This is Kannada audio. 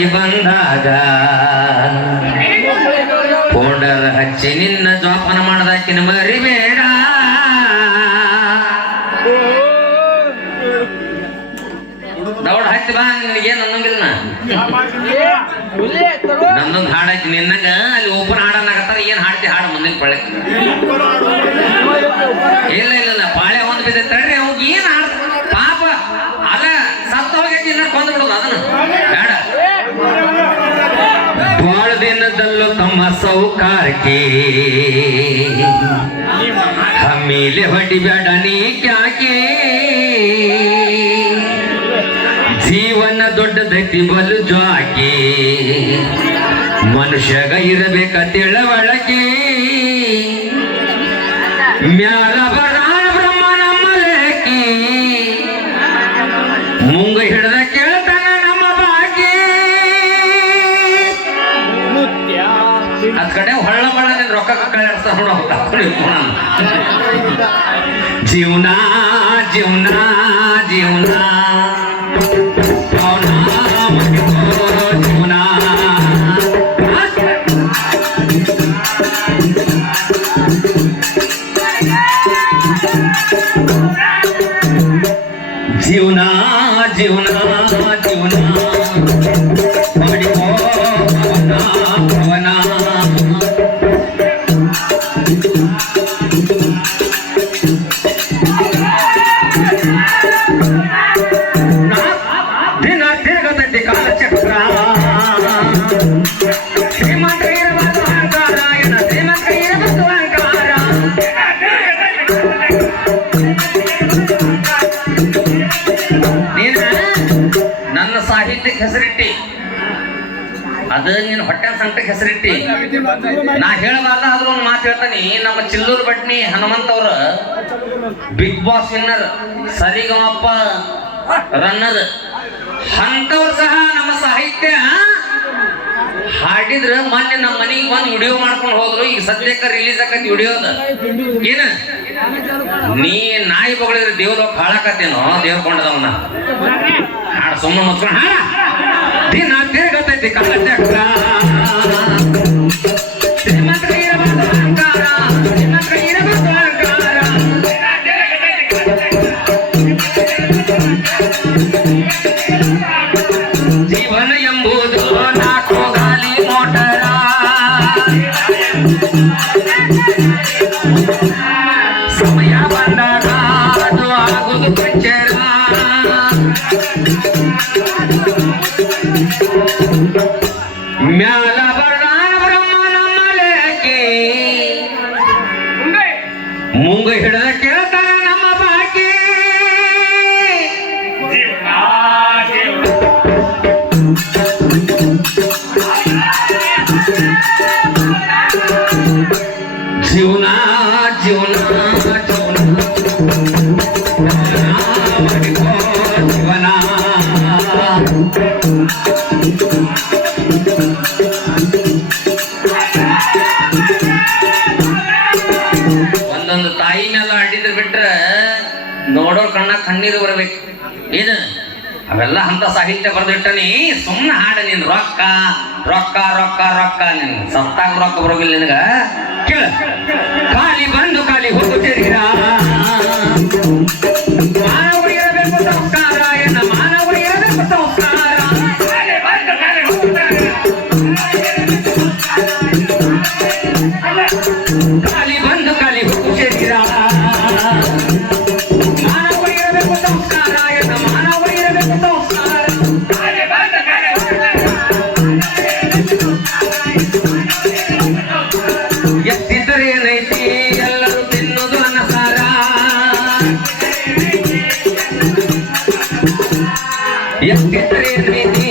ಬೆಳಕಿ ಬಂದಾಗ ಪೌಡರ್ ಹಚ್ಚಿ ನಿನ್ನ ಜೋಪಾನ ಮಾಡದಾಕಿನ ಮರಿಬೇಡ. ದೌಡ್ ಹಚ್ಚಿ ಬಾ, ನಿನಗೇನು ಅನ್ನಂಗಿಲ್ಲ. ನಂದೊಂದು ಹಾಡು ಹಚ್ಚಿ ನಿನ್ನಂಗ ಅಲ್ಲಿ ಓಪನ್ ಹಾಡನ್ನಾಗತ್ತಾರ. ಏನ್ ಹಾಡ್ತಿ ಹಾಡು ಮುಂದಿನ ಪಳೆ. ಇಲ್ಲ ಇಲ್ಲ ಇಲ್ಲ, ಪಾಳೆ ಒಂದು ಬಿದ್ದ ತಡ್ರಿ. ಅವಾಗ ಏನ್ ಹಾಡ ಪಾಪ ಅದ ಸತ್ತ ಹೋಗಿ ಕೊಂದು ಬಿಡೋದು ಅದನ್ನ ಬೇಡ. ಬಾಳ ದಿನದಲ್ಲೂ ತಮ್ಮ ಸೌಕಾರಕ್ಕೆ ಹಮ್ಮಿಲೆ ಹೊಡಿಬೇಡ ನೀ ಕ್ಯಾಕೆ. ಜೀವನ ದೊಡ್ಡದೈತಿ ಬಲು ಜ್ವಾಕೆ, ಮನುಷ್ಯಗ ಇರಬೇಕ ತಿಳವಳಕೆ. ಮ್ಯಾಲ ಬರಾಣ ಬ್ರಹ್ಮ ನಮ್ಮ ಲೇಕಿ, ಮುಂಗ ಹಿಡ್ದ ಕೇಳ್ತಾನ ನಮ್ಮ ಬಾಕಿ. ಅದ್ ಕಡೆ ಹೊಳ್ಳ ಬಳ ನಿನ್ ರೊಕ್ಕ ಕಳ್ಯಾಡ್ಸ್ತಾರ ನೋಡ. ಜೀವನ ಜೀವನ ಜೀವನ ಜೀವನ ಜೀವನ ಜೀವನ ಮಾಡಿಕೋ ಪವನ. ದಿನ ತಿರುಗತೈತಿ ಕಾಲ ಚಕ್ರ, ಶ್ರೀಮಂತ ಇರಬೇಕು ಅಹಂಕಾರ, ಏನ ಶ್ರೀಮಂತ ಇರಬೇಕು ಅಹಂಕಾರ. ನನ್ನ ಸಾಹಿತ್ಯಕ್ಕೆ ಹೆಸರಿಟ್ಟಿ, ಅದು ನೀನು ಹೊಟ್ಟೆ ಸಂಕಟಕ್ಕೆ ಹೆಸರಿಟ್ಟಿ. ನಾ ಹೇಳಬಾರ್ದ ಆದ್ರೂ ಒಂದು ಮಾತು ಹೇಳ್ತಾನೆ. ನಮ್ಮ Chillur ಬಟ್ನಿ ಹನುಮಂತವ್ರ big boss winner, ಸರಿಗಮಪ್ಪ runner ಅಂತವ್ರು ಸಹ ನಮ್ಮ ಸಾಹಿತ್ಯ ಹಾಡಿದ್ರ ಮೊನ್ನೆ ನಮ್ಮ ಮನೆಗೆ ಬಂದು ವಿಡಿಯೋ ಮಾಡ್ಕೊಂಡು ಹೋದ್ರು. ಈಗ ಸದ್ಯಕ್ಕೆ ರಿಲೀಸ್ ಆಕತಿ ವಿಡಿಯೋದ. ಏನ ನೀ ನಾಯಿ ಬಗಳಿದ್ರೆ ದೇವ್ರ ಹಾಳಾಕತ್ತೇನೋ, ದೇವ್ರ ಕೊಂಡದವನ್ನ ಹಾಡ ಸುಮ್ಮನೆ ಮುಚ್ಕೊಂಡು ಹಾಡ. ದಿನ ತಿರುಗತೈತಿ ಕಾಲ ಚಕ್ರ, ಶ್ರೀಮಂತ ಇರಬೇಕು ಅಹಂಕಾರ, ಶ್ರೀಮಂತ ಇರಬೇಕು ಅಹಂಕಾರ. ಜೀವನ ಎಂಬುದು ನಾಲ್ಕು ಗಾಲಿ ಮೋಟರ, ಸಮಯ ಬಂದಾಗ ಅದು ಆಗುದು ಪಂಚರ. ಮ್ಯಾಲ ಬರಾಣ ಬ್ರಹ್ಮ ನಮ್ಮ ಲೇಕಿ, ಮುಂಗ ಹಿಡಿದ ಕೇಳ್ತಾನ ನಮ್ಮ ಬಾಕಿ. ಜೀವನ ಜೀವನ ಜೀವನ ಒಂದೊಂದು ತಾಯಿ ಮೇಲೆ ಅಡ್ಡಿದ್ರು ಬಿಟ್ರ ನೋಡೋರ್ ಕಣ್ಣ ಕಣ್ಣೀರು ಬರ್ಬೇಕು. ಇದು ಅವೆಲ್ಲ ಅಂತ ಸಾಹಿತ್ಯ ಬರ್ದಿಟ್ಟನಿ. ಸುಮ್ಮನೆ ಹಾಡ ನೀನ್ ರೊಕ್ಕ ರೊಕ್ಕ ರೊಕ್ಕ ರೊಕ್ಕ, ನಿನ್ ಸತ್ತಾಗ ರೊಕ್ಕ ಬರೋಗಿಲ್ಲ ನಿನಗ. ಕೇಳ ಖಾಲಿ ಬಂದು ಖಾಲಿ ಹೋಗುತ್ತೀರ, ಮಾನವ ಇರಬೇಕು ಸಂಸ್ಕಾರ, ಎನ್ನ ಮಾನವ ಇರಬೇಕು ಸಂಸ್ಕಾರ. ಖಾಲಿ ಬಂದು ಖಾಲಿ ಹೋಗುತ್ತೀರ, ಮಾನವ ಇರಬೇಕು ಸಂಸ್ಕಾರ, ಎನ್ನ ಮಾನವ ಇರಬೇಕು ಸಂಸ್ಕಾರ. ಎತ್ತಿದ್ದರೆ ಏನೈತಿ ಎಲ್ಲರೂ ತಿನ್ನೋದು ಅನ್ನಸಾರ, ಎತ್ತಿದ್ದರೆ ಏನೈತಿ